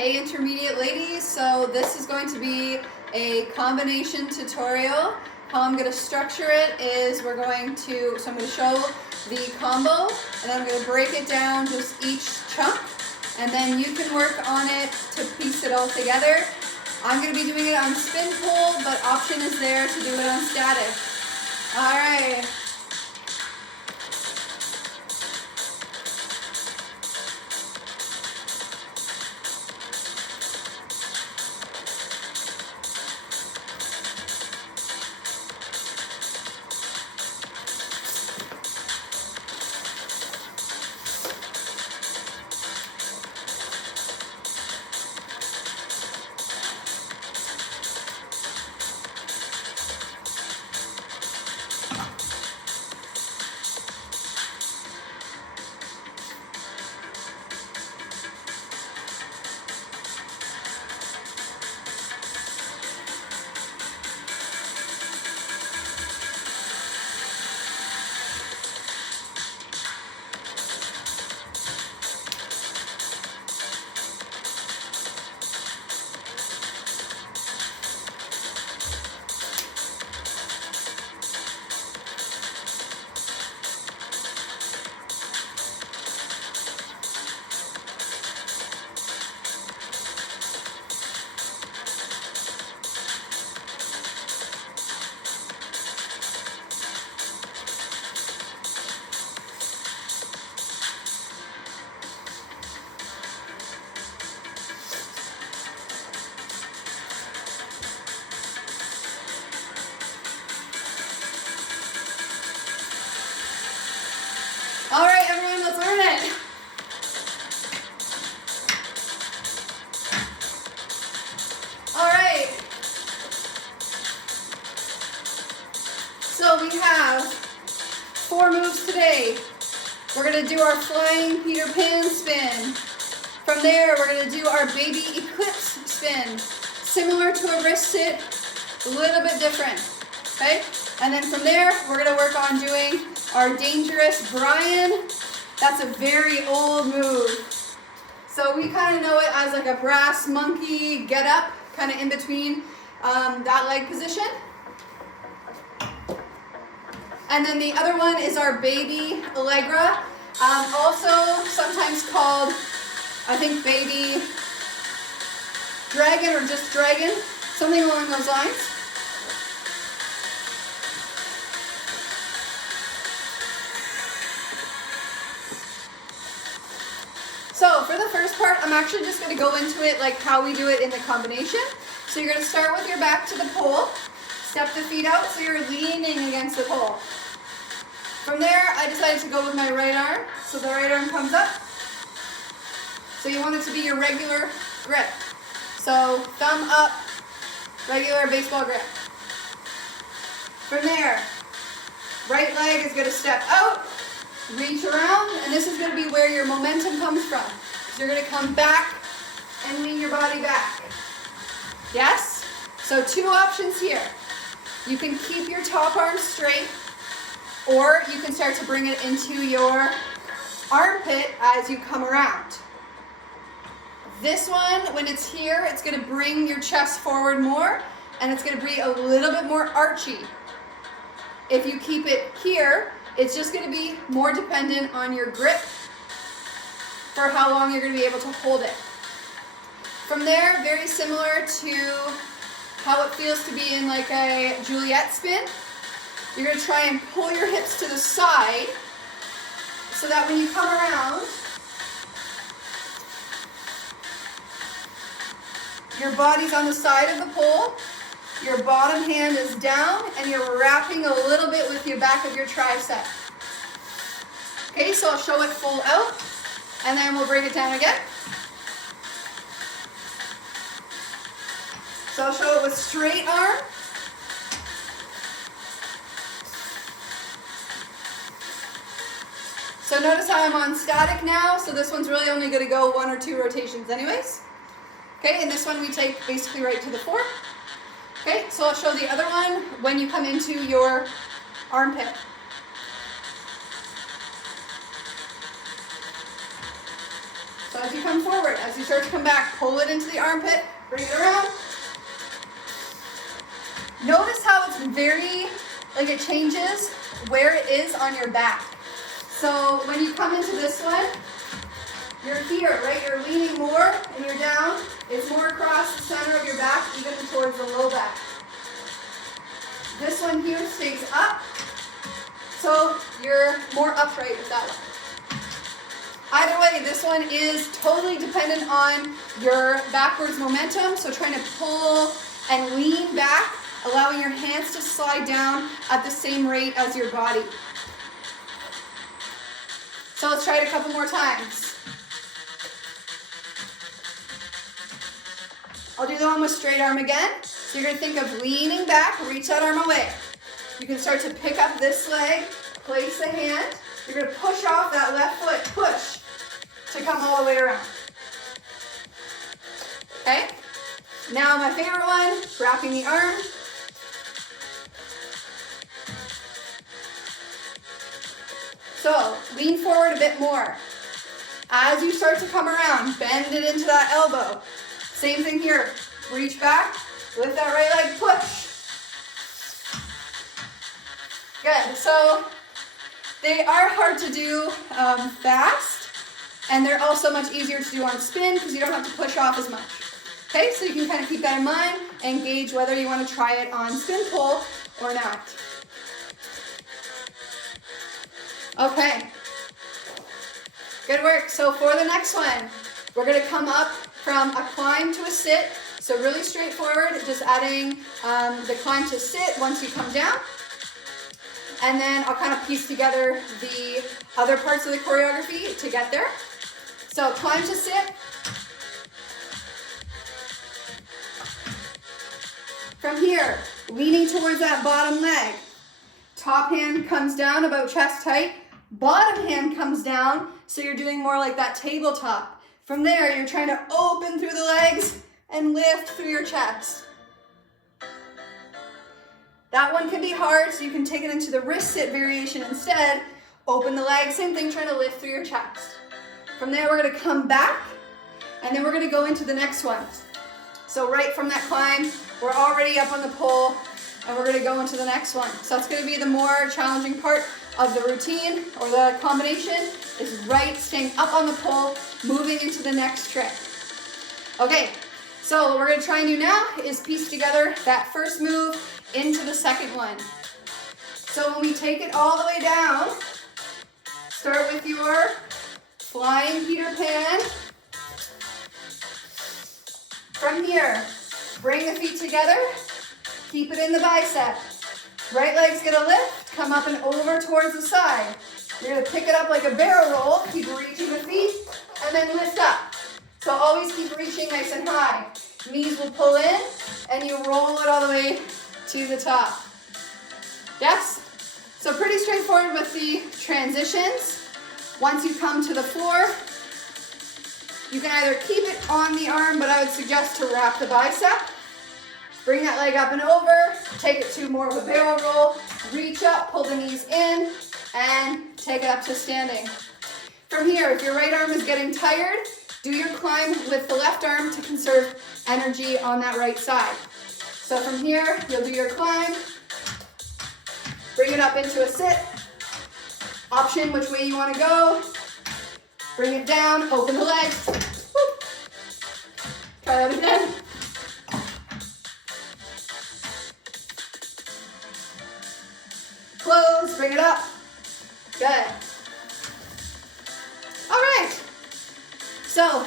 Hey intermediate ladies, so this is going to be a combination tutorial. How I'm going to structure it is I'm going to show the combo and then I'm going to break it down just each chunk and then you can work on it to piece it all together. I'm going to be doing it on spin pull, but option is there to do it on static. Alright. Alright everyone, let's learn it. Alright. So we have 4 moves today. We're going to do our flying Peter Pan spin. From there, we're going to do our baby eclipse spin. Similar to a wrist sit, a little bit different. Okay? And then from there, we're going to work on doing our dangerous Brian. That's a very old move. So we kind of know it as like a brass monkey get up, kind of in between that leg position. And then the other one is our baby Allegra, also sometimes called, I think, baby dragon or just dragon, something along those lines. So for the first part, I'm actually just going to go into it like how we do it in the combination. So you're going to start with your back to the pole, step the feet out so you're leaning against the pole. From there, I decided to go with my right arm, so the right arm comes up. So you want it to be your regular grip. So thumb up, regular baseball grip. From there, right leg is going to step out, reach around, and this is going to be where your momentum comes from. So you're going to come back and lean your body back. Yes? So 2 options here. You can keep your top arm straight, or you can start to bring it into your armpit as you come around. This one, when it's here, it's going to bring your chest forward more, and it's going to be a little bit more archy. If you keep it here, it's just going to be more dependent on your grip for how long you're going to be able to hold it. From there, very similar to how it feels to be in like a Juliet spin. You're going to try and pull your hips to the side so that when you come around, your body's on the side of the pole, your bottom hand is down, and you're wrapping a little bit with your back of your tricep. Okay, so I'll show it full out, and then we'll bring it down again. So I'll show it with straight arm. So notice how I'm on static now, so this one's really only going to go 1 or 2 rotations anyways. Okay, and this one we take basically right to the 4. Okay, so I'll show the other one when you come into your armpit. So So as you come forward, as you start to come back, pull it into the armpit, bring it around. Notice how it's very, like it changes where it is on your back. So when you come into this one, you're here, right? You're leaning more and you're down. It's more across the center of your back, even towards the low back. This one here stays up, so you're more upright with that one. Either way, this one is totally dependent on your backwards momentum, so trying to pull and lean back, allowing your hands to slide down at the same rate as your body. So let's try it a couple more times. I'll do the one with straight arm again. So you're gonna think of leaning back, reach that arm away. You can start to pick up this leg, place the hand. You're gonna push off that left foot, push to come all the way around. Okay? Now my favorite one, wrapping the arm. So lean forward a bit more. As you start to come around, bend it into that elbow. Same thing here. Reach back, lift that right leg, push. Good. So they are hard to do fast, and they're also much easier to do on spin because you don't have to push off as much. Okay, so you can kind of keep that in mind and gauge whether you want to try it on spin pull or not. Okay, good work. So for the next one, we're going to come up from a climb to a sit. So really straightforward, just adding the climb to sit once you come down. And then I'll kind of piece together the other parts of the choreography to get there. So climb to sit. From here, leaning towards that bottom leg. Top hand comes down about chest height. Bottom hand comes down, so you're doing more like that tabletop. From there, you're trying to open through the legs and lift through your chest. That one can be hard, so you can take it into the wrist sit variation instead. Open the legs, same thing, trying to lift through your chest. From there, we're gonna come back, and then we're gonna go into the next one. So right from that climb, we're already up on the pole, and we're gonna go into the next one. So that's gonna be the more challenging part of the routine or the combination, is right, staying up on the pole, moving into the next trick. Okay, so what we're gonna try and do now is piece together that first move into the second one. So when we take it all the way down, start with your flying Peter Pan. From here, bring the feet together, keep it in the bicep. Right leg's gonna lift, come up and over towards the side. You're gonna pick it up like a barrel roll, keep reaching the feet, and then lift up. So always keep reaching nice and high. Knees will pull in, and you roll it all the way to the top. Yes? So pretty straightforward with the transitions. Once you come to the floor, you can either keep it on the arm, but I would suggest to wrap the bicep. Bring that leg up and over, take it to more of a barrel roll, reach up, pull the knees in, and take it up to standing. From here, if your right arm is getting tired, do your climb with the left arm to conserve energy on that right side. So from here, you'll do your climb, bring it up into a sit, option which way you want to go, bring it down, open the legs, woo. Try that again. Close, bring it up, good. All right, so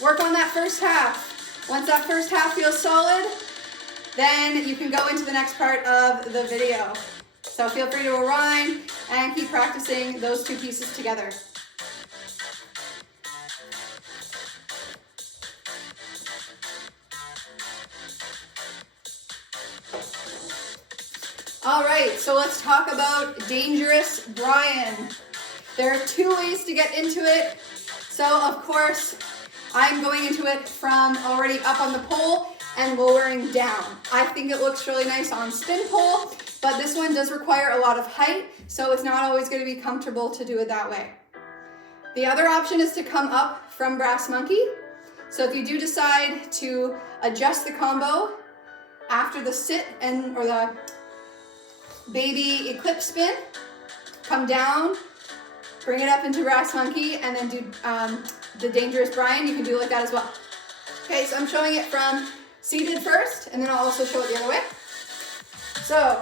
work on that first half. Once that first half feels solid, then you can go into the next part of the video. So feel free to rewind and keep practicing those two pieces together. All right, so let's talk about Dangerous Brian. There are two ways to get into it. So of course, I'm going into it from already up on the pole and lowering down. I think it looks really nice on spin pole, but this one does require a lot of height, so it's not always going to be comfortable to do it that way. The other option is to come up from brass monkey. So if you do decide to adjust the combo after the sit or the baby eclipse spin, come down, bring it up into brass monkey, and then do the dangerous Brian. You can do it like that as well. Okay, so I'm showing it from seated first, and then I'll also show it the other way. So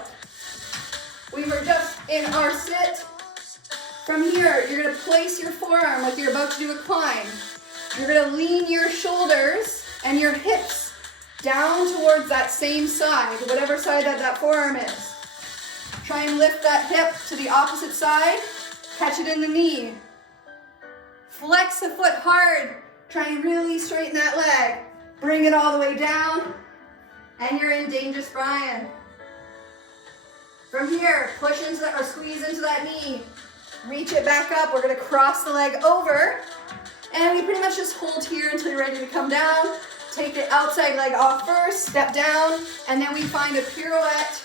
we were just in our sit. From here, you're gonna place your forearm like you're about to do a climb. You're gonna lean your shoulders and your hips down towards that same side, whatever side that forearm is. Try and lift that hip to the opposite side. Catch it in the knee. Flex the foot hard. Try and really straighten that leg. Bring it all the way down. And you're in dangerous Brian. From here, push into that or squeeze into that knee. Reach it back up. We're going to cross the leg over. And we pretty much just hold here until you're ready to come down. Take the outside leg off first, step down, and then we find a pirouette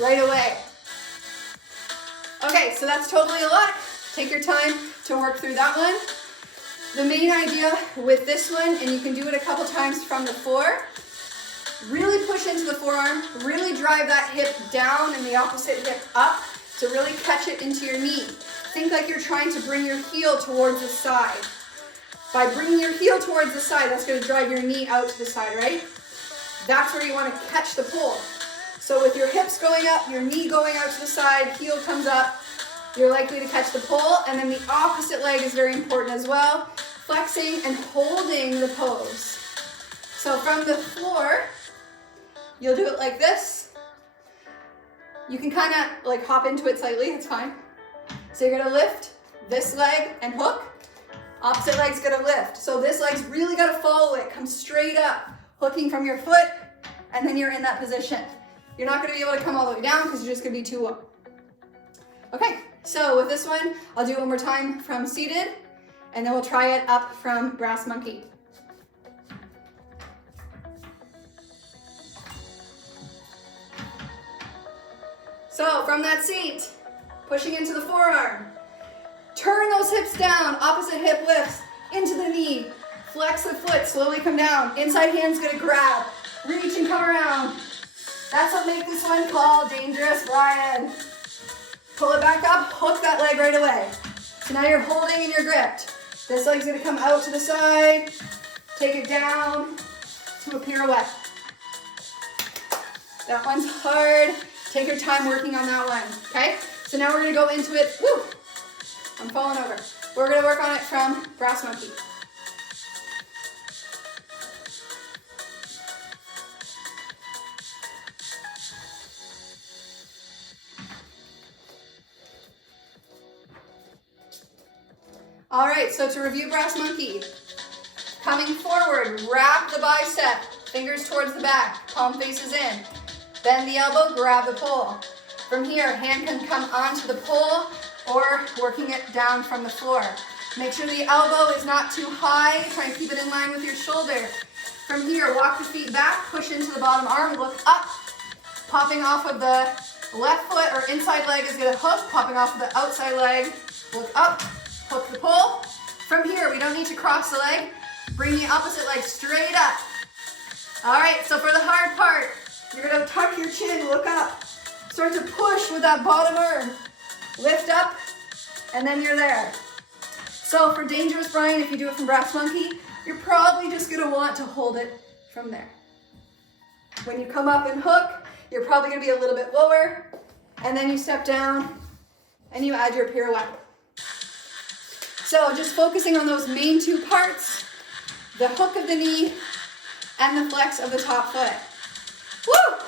right away. Okay, so that's totally a lot. Take your time to work through that one. The main idea with this one, and you can do it a couple times from the floor, really push into the forearm, really drive that hip down and the opposite hip up to really catch it into your knee. Think like you're trying to bring your heel towards the side. By bringing your heel towards the side, that's going to drive your knee out to the side, right? That's where you want to catch the pull. So with your hips going up, your knee going out to the side, heel comes up, you're likely to catch the pull. And then the opposite leg is very important as well. Flexing and holding the pose. So from the floor, you'll do it like this. You can kind of like hop into it slightly, it's fine. So you're gonna lift this leg and hook. Opposite leg's gonna lift. So this leg's really gotta follow it. Come straight up, hooking from your foot, and then you're in that position. You're not gonna be able to come all the way down because you're just gonna be too low. Okay, so with this one, I'll do it one more time from seated, and then we'll try it up from brass monkey. So from that seat, pushing into the forearm, turn those hips down, opposite hip lifts into the knee, flex the foot, slowly come down, inside hand's gonna grab, reach and come around. That's what makes this one called Dangerous Brian. Pull it back up, hook that leg right away. So now you're holding and you're gripped. This leg's gonna come out to the side, take it down to a pirouette. That one's hard. Take your time working on that one, okay? So now we're gonna go into it, woo, I'm falling over. We're gonna work on it from brass monkey. All right, so to review brass monkey, coming forward, wrap the bicep, fingers towards the back, palm faces in. Bend the elbow, grab the pole. From here, hand can come onto the pole or working it down from the floor. Make sure the elbow is not too high. Try and keep it in line with your shoulder. From here, walk the feet back, push into the bottom arm, look up. Popping off of the left foot or inside leg is gonna hook. Popping off of the outside leg, look up, hook the pole. From here, we don't need to cross the leg. Bring the opposite leg straight up. All right, so for the hard part, you're gonna tuck your chin, look up. Start to push with that bottom arm. Lift up, and then you're there. So for Dangerous Brian, if you do it from brass monkey, you're probably just gonna want to hold it from there. When you come up and hook, you're probably gonna be a little bit lower, and then you step down, and you add your pirouette. So just focusing on those main two parts, the hook of the knee, and the flex of the top foot. Woo!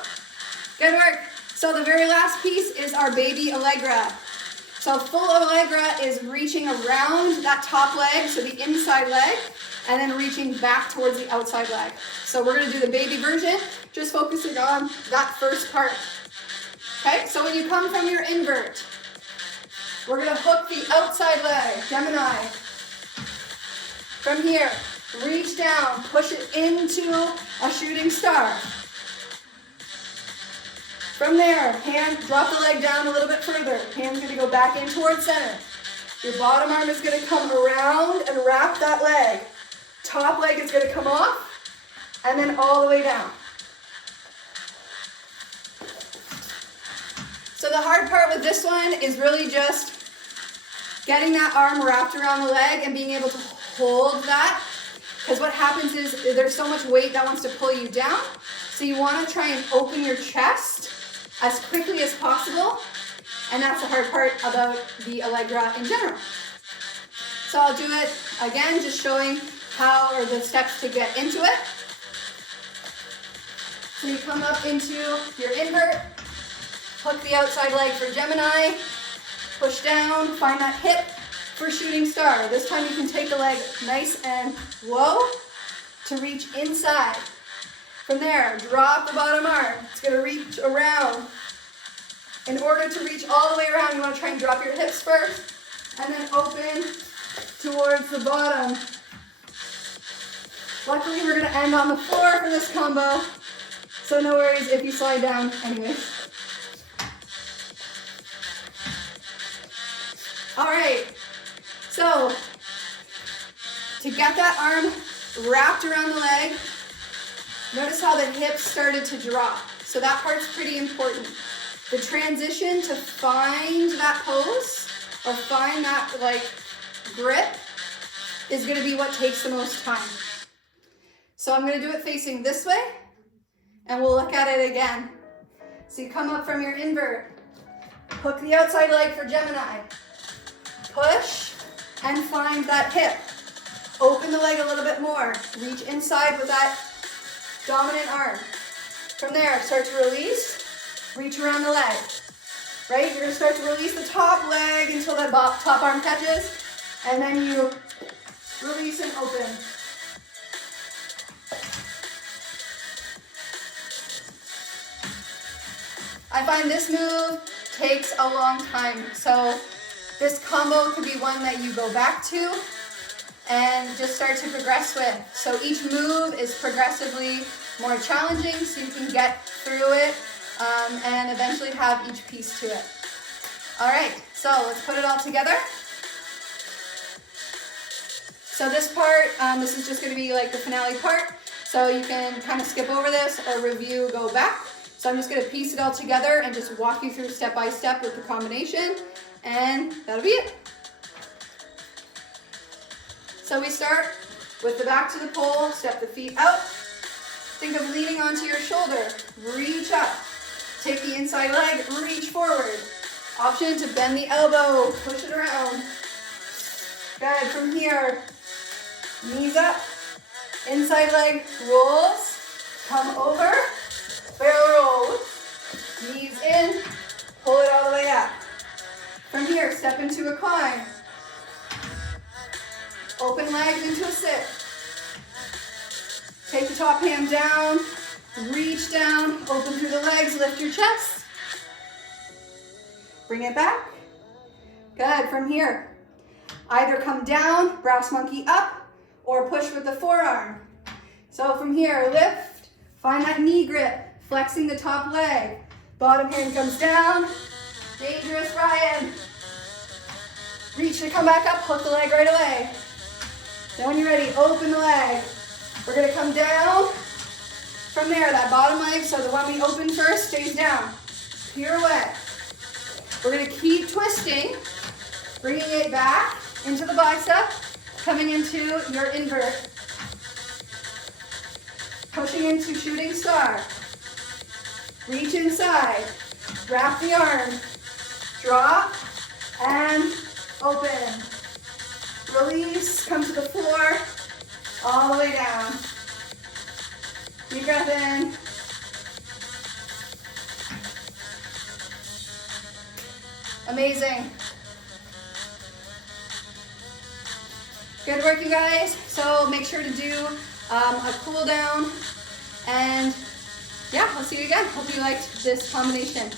Good work. So the very last piece is our baby Allegra. So full Allegra is reaching around that top leg, so the inside leg, and then reaching back towards the outside leg. So we're gonna do the baby version, just focusing on that first part. Okay, so when you come from your invert, we're gonna hook the outside leg, Gemini. From here, reach down, push it into a shooting star. From there, hand, drop the leg down a little bit further. Hand's gonna go back in towards center. Your bottom arm is gonna come around and wrap that leg. Top leg is gonna come off and then all the way down. So the hard part with this one is really just getting that arm wrapped around the leg and being able to hold that. Because what happens is there's so much weight that wants to pull you down. So you want to try and open your chest as quickly as possible. And that's the hard part about the Allegra in general. So I'll do it again, just showing how or the steps to get into it. So you come up into your invert, hook the outside leg for Gemini, push down, find that hip for shooting star. This time you can take the leg nice and low to reach inside. From there, drop the bottom arm. It's gonna reach around. In order to reach all the way around, you wanna try and drop your hips first, and then open towards the bottom. Luckily, we're gonna end on the floor for this combo, so no worries if you slide down anyway. All right, so to get that arm wrapped around the leg, notice how the hips started to drop. So that part's pretty important. The transition to find that pose or find that grip is gonna be what takes the most time. So I'm gonna do it facing this way and we'll look at it again. So you come up from your invert, hook the outside leg for Gemini, push and find that hip. Open the leg a little bit more. Reach inside with that dominant arm. From there, start to release. Reach around the leg. Right? You're going to start to release the top leg until the top arm catches. And then you release and open. I find this move takes a long time. So this combo could be one that you go back to and just start to progress with. So each move is progressively more challenging so you can get through it and eventually have each piece to it. All right, so let's put it all together. So this part, this is just gonna be like the finale part. So you can kind of skip over this or review, go back. So I'm just gonna piece it all together and just walk you through step by step with the combination. And that'll be it. So we start with the back to the pole, step the feet out. Think of leaning onto your shoulder, reach up. Take the inside leg, reach forward. Option to bend the elbow, push it around. Good, from here, knees up, inside leg rolls, come over, barrel roll, knees in, pull it all the way up. From here, step into a climb. Open legs into a sit. Take the top hand down, reach down, open through the legs, lift your chest. Bring it back. Good, from here, either come down, brass monkey up, or push with the forearm. So from here, lift, find that knee grip, flexing the top leg. Bottom hand comes down. Dangerous, Ryan. Reach to come back up, hook the leg right away. Then when you're ready, open the leg. We're gonna come down. From there, that bottom leg, so the one we opened first stays down. Pirouette. We're gonna keep twisting, bringing it back into the bicep, coming into your invert. Pushing into shooting star. Reach inside, wrap the arm, drop, and open. Release, come to the floor, all the way down. Deep breath in. Amazing. Good work, you guys. So make sure to do a cool down. And yeah, I'll see you again. Hope you liked this combination.